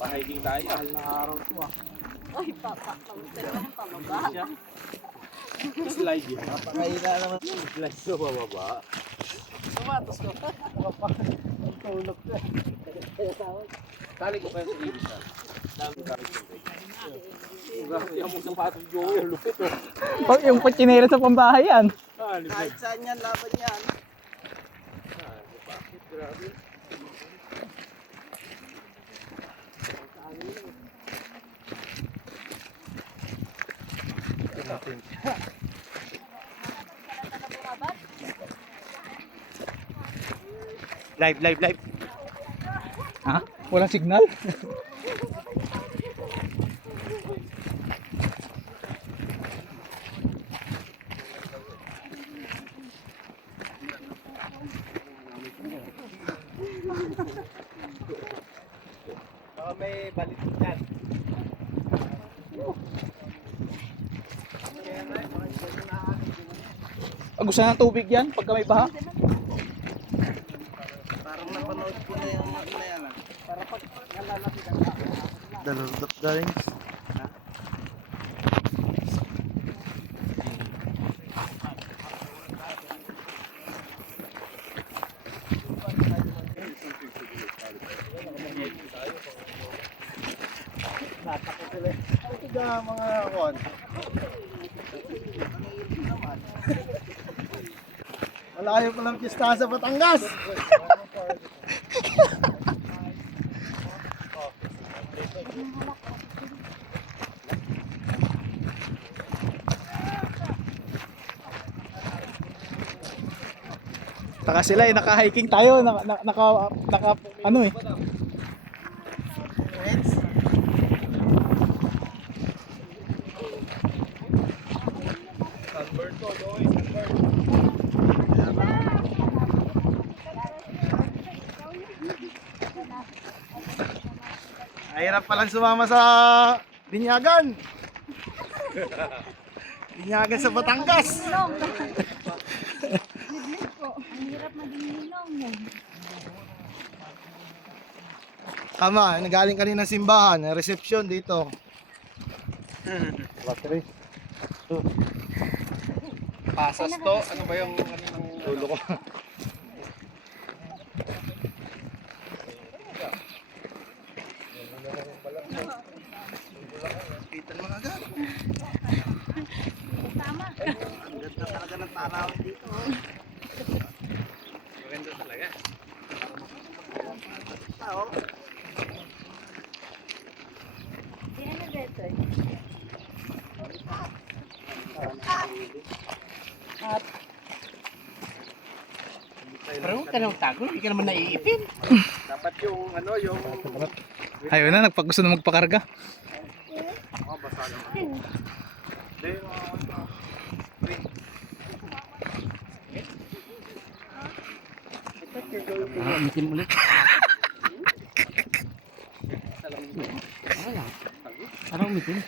Pahiking tayo. Mahal na araw to ah. Ay, papa. Kamusta naman pababa? Slide yun. Napakahina naman. Slide ko bababa. Tumatos ko. Ang tulog ko eh. Tali ko kayo sa ibig na. Dami ka rin yung bag. Grabe yung mong sapatos Joey. Lupit oh. Yung pachinera sa pambahay yan. Lupit. Kahit saan yan, laban yan. Grabe. Live. Ha? Walang signal? Baka may balit yan. Agusan ng tubig yan pagka may baha. Parang napanood ko na yung ano na yan ah. Para pag nalalapitan ka. Dalurdap galing. Natakot sila. Tiga mga kon. Malayo pa lang pista sa Batangas. Taka sila eh, naka-hiking tayo, naka ano eh. Friends. Sunburn to, Joey. Sunburn. Mahirap palang sumama sa Binyagan. Binyagan sa Batangas. Ang hirap maging nilong. Tama, nagaling kanina ng simbahan, reception dito. Battery. Pasas to. Ano ba yung dulo ko? Pitan mga agad. Tama. Ang ganda talaga ng tanawin dito. Maganda talaga. Tao. Di ano dito eh. Pero huwag ka nang tago, hindi ka naman naiipin. Dapat yung ano, yung... Ayun na, gusto na magpakarga. Oh, basa naman. Hindi, Umitin ulit. Wala. Parang umitin.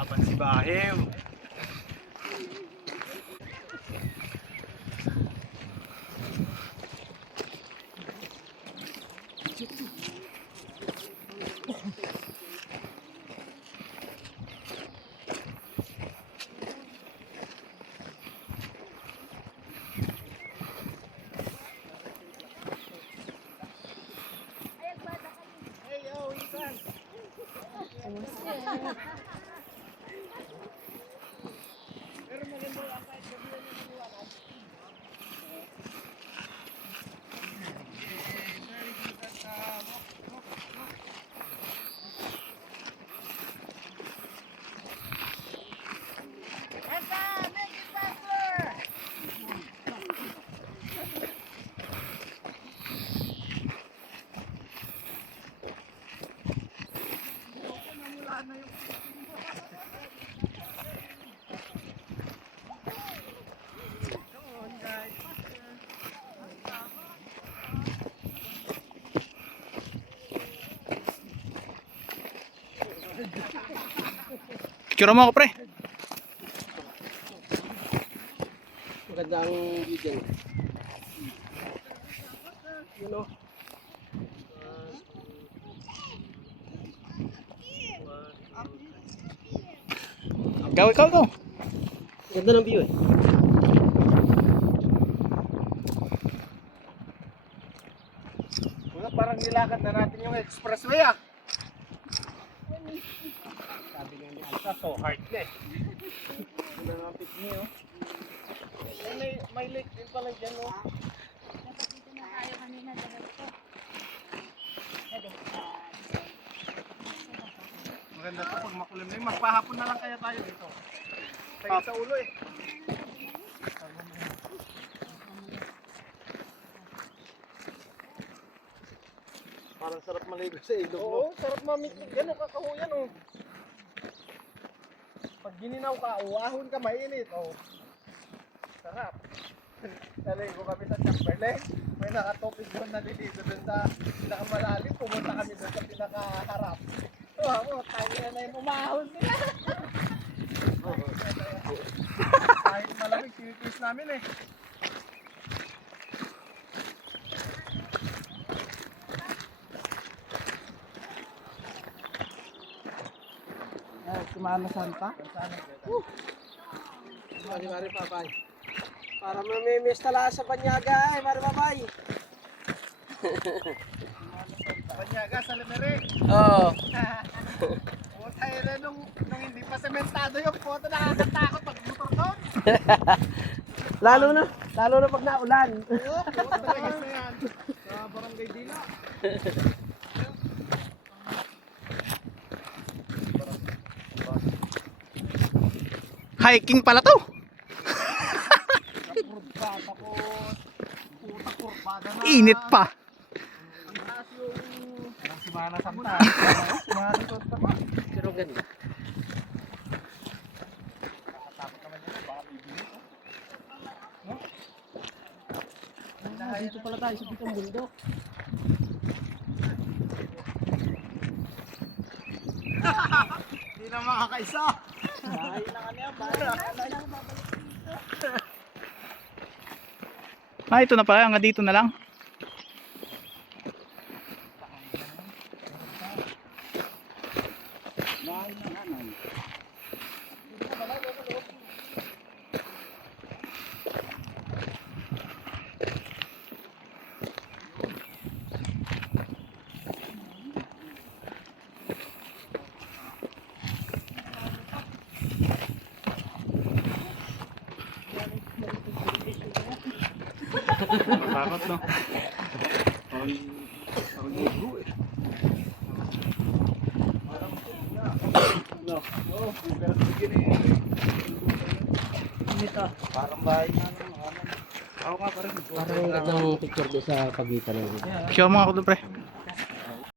nakapan si Bahim. Picture mo ako, pre. Maganda ang view dyan. Yun o. Ikaw, go. Ganda ng view eh. Wala, parang nilakad na natin yung expressway ah. Sabi nga ni Alsa, so hard na eh. Wala nga picnic oh. May lake din pala dyan oh. Dapat dito na tayo kanina. Diretso. Maganda to pag makulim na yun. Magpahapon na lang kaya tayo dito. Tayo sa ulo eh. Parang sarap maligo sa ilog. Oo, sarap mamiklig. Gano'n kakahuyan oh. Pag gininaw ka, uahon ka, mainit oh. Sarap. Naligo kami sa Chamberlain. May nakatopig doon na dito doon sa pinakamalalim. Pumunta kami doon sa pinakaharap. Oo, tayo na yung umahon nila. Kahit malamig, tinitis namin eh. Semana Santa. Mari papay. Para mamimiss talaga sa Banyaga eh, mari papay. Banyaga sa Limere. Oo. Puta na nung hindi pa sementado yung photo, nakakatakot pag motor doon. lalo na pag naulan. Oo, puta talaga na yan. Sa Barangay Dila. Hiking pala to. Init pa. Semana Santa. Semana Santa pa. Pero ganda. Nakakatakot naman yun. Baka bibili ko. No? Dito pala tayo sa pitong bundok. Hindi na makakaisa. Bahay na kanya. Bahay na. Ah, ito na pala. Hanggang dito na lang. Takot no? Parang gugro eh. Parang bahay na ako nga parang. Parang ang picture doon sa pagitan ng. Show mo ako doon, pre.